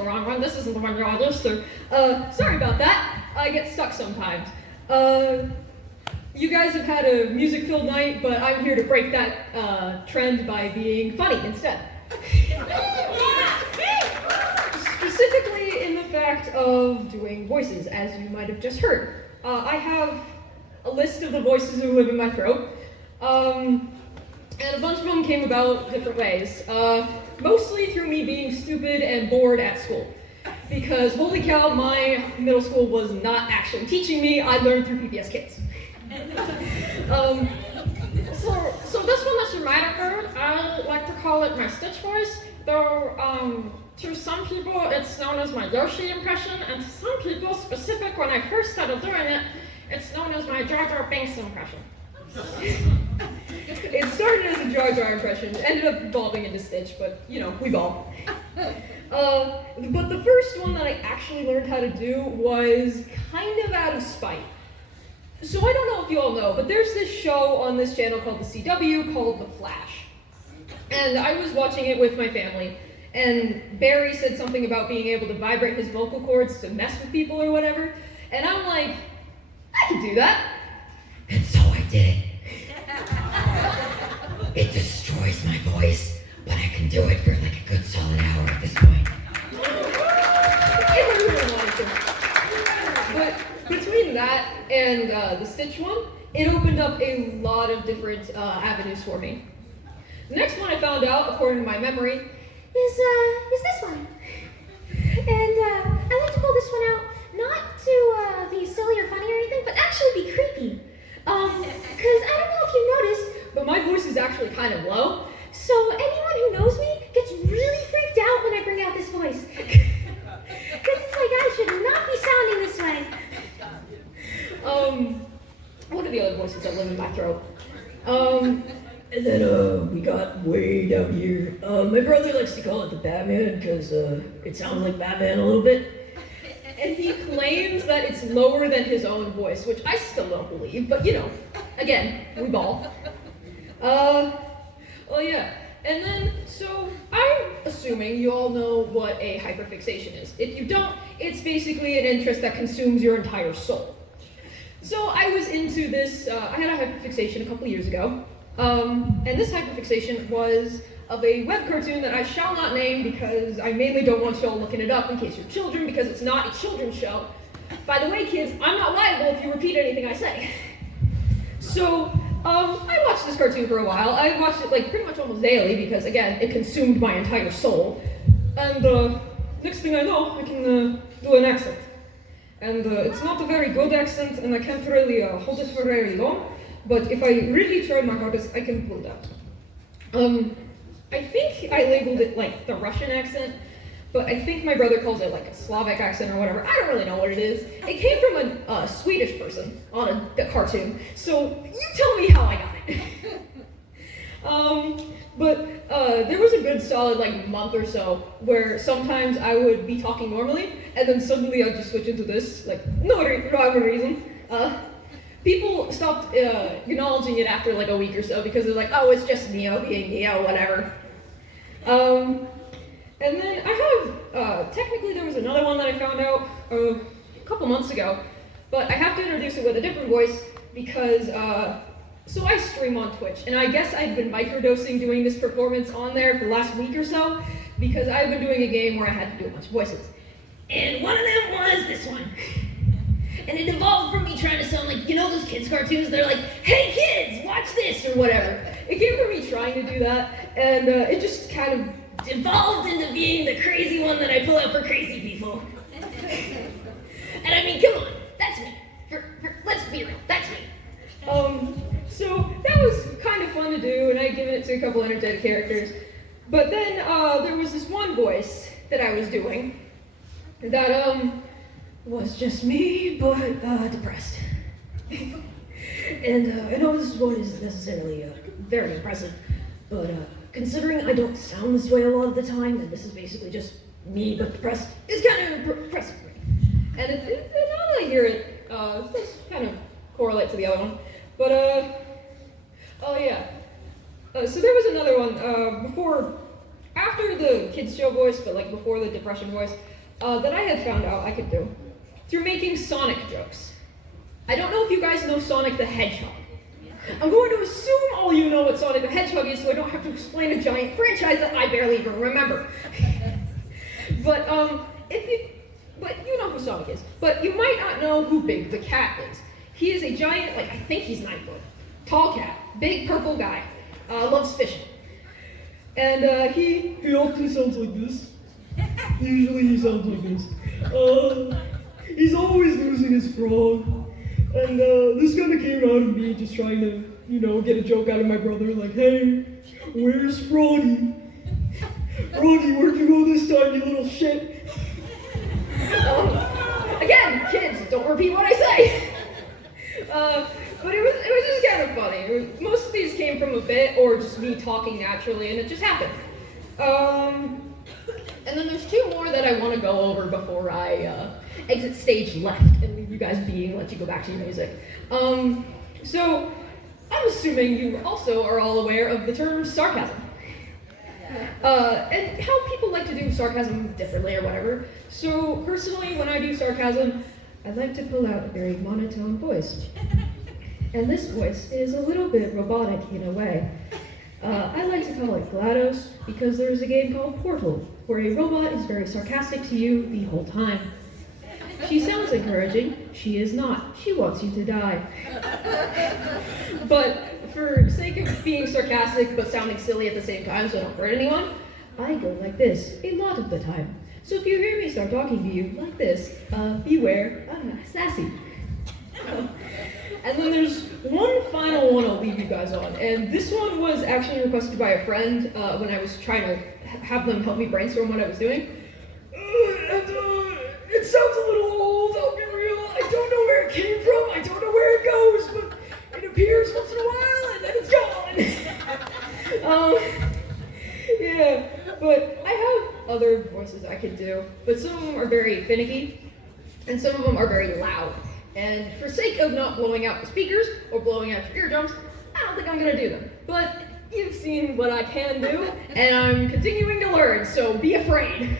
the wrong one. This isn't the one you're all used to. Sorry about that. I get stuck sometimes. You guys have had a music-filled night, but I'm here to break that trend by being funny instead. Specifically in the fact of doing voices, as you might have just heard. I have a list of the voices who live in my throat, and a bunch of them came about different ways. Mostly through me being stupid and bored at school. Because holy cow, my middle school was not actually teaching me, I learned through PBS Kids. So this one that you might have heard, I like to call it my Stitch voice, though to some people it's known as my Yoshi impression, and to some people, specific when I first started doing it, it's known as my Jar Jar Binks impression. It started as a Jar Jar impression, ended up evolving into Stitch, but you know, we ball. But the first one that I actually learned how to do was kind of out of spite. So I don't know if you all know, but there's this show on this channel called the CW called The Flash. And I was watching it with my family, and Barry said something about being able to vibrate his vocal cords to mess with people or whatever, and I'm like, I can do that. And so I did it. It destroys my voice, but I can do it for like a good solid hour at this point. If I really wanted to. But between that and the Stitch one, it opened up a lot of different avenues for me. The next one I found out, according to my memory, is this one. And I like to pull this one out, not to be silly or funny or anything, but actually be creepy. Because I don't know if you noticed, but my voice is actually kind of low. So anyone who knows me gets really freaked out when I bring out this voice. Because it's like I should not be sounding this way. What are the other voices that live in my throat? And then we got way down here. My brother likes to call it the Batman because it sounds like Batman a little bit. And he claims that it's lower than his own voice, which I still don't believe, but you know, again, we ball. Well, yeah. And then, so I'm assuming you all know what a hyperfixation is. If you don't, it's basically an interest that consumes your entire soul. So I was into this, I had a hyperfixation a couple years ago, and this hyperfixation was of a web cartoon that I shall not name because I mainly don't want you all looking it up in case you're children, because it's not a children's show. By the way, kids, I'm not liable if you repeat anything I say. So, I watched this cartoon for a while. I watched it like pretty much almost daily because, again, it consumed my entire soul. And next thing I know, I can do an accent. And it's not a very good accent, and I can't really hold it for very long, but if I really try my hardest, I can pull it out. I think I labeled it like the Russian accent, but I think my brother calls it like a Slavic accent or whatever. I don't really know what it is. It came from a Swedish person on a cartoon, so you tell me how I got it. But there was a good solid like month or so where sometimes I would be talking normally, and then suddenly I'd just switch into this, like no rhyme or reason. People stopped acknowledging it after like a week or so because they're like, oh, it's just Neo being Neo, whatever. And then I have, technically there was another one that I found out a couple months ago, but I have to introduce it with a different voice because, so I stream on Twitch, and I guess I've been microdosing doing this performance on there for the last week or so because I've been doing a game where I had to do a bunch of voices. And one of them was this one. And it evolved from me trying to sound like, you know those kids' cartoons? They're like, hey kids, watch this, or whatever. It came from me trying to do that, and it just kind of evolved into being the crazy one that I pull out for crazy people. And I mean, come on, that's me. Let's be real, that's me. So that was kind of fun to do, and I given it to a couple energetic characters. But then there was this one voice that I was doing that was just me, but depressed. And I know this one isn't necessarily very impressive, but considering I don't sound this way a lot of the time, and this is basically just me but depressed, it's kind of impressive for me. And now that I hear it, it does kind of correlate to the other one. But, oh yeah. So there was another one, after the kids show voice, but like before the depression voice, that I had found out I could do through making Sonic jokes. I don't know if you guys know Sonic the Hedgehog. I'm going to assume all you know what Sonic the Hedgehog is, so I don't have to explain a giant franchise that I barely even remember. But you know who Sonic is. But you might not know who Big the Cat is. He is a giant, I think he's 9 foot, tall cat, big purple guy, loves fishing. And he often sounds like this. Usually he sounds like this. He's always losing his frog. And this kind of came out of me just trying to, get a joke out of my brother, like, hey, where's Froggy? Froggy, where'd you go this time, you little shit? Again, kids, don't repeat what I say. But it was just kind of funny. Most of these came from a bit or just me talking naturally, and it just happened. And then there's 2 more that I want to go over before I exit stage left and leave you guys be and let you go back to your music. So I'm assuming you also are all aware of the term sarcasm. And how people like to do sarcasm differently or whatever. So personally, when I do sarcasm, I like to pull out a very monotone voice. And this voice is a little bit robotic in a way. I like to call it GLaDOS because there's a game called Portal, where a robot is very sarcastic to you the whole time. She sounds encouraging, she is not. She wants you to die. But for sake of being sarcastic but sounding silly at the same time so I don't hurt anyone, I go like this a lot of the time. So if you hear me start talking to you like this, beware, I'm not sassy. And then there's one final one I'll leave you guys on, and this one was actually requested by a friend when I was trying to have them help me brainstorm what I was doing. It sounds a little old, I'll be real. I don't know where it came from, I don't know where it goes, but it appears once in a while and then it's gone. Yeah, but I have other voices I could do, but some of them are very finicky, and some of them are very loud. And for sake of not blowing out the speakers or blowing out your eardrums, I don't think I'm gonna do them. But you've seen what I can do, and I'm continuing to learn, so be afraid.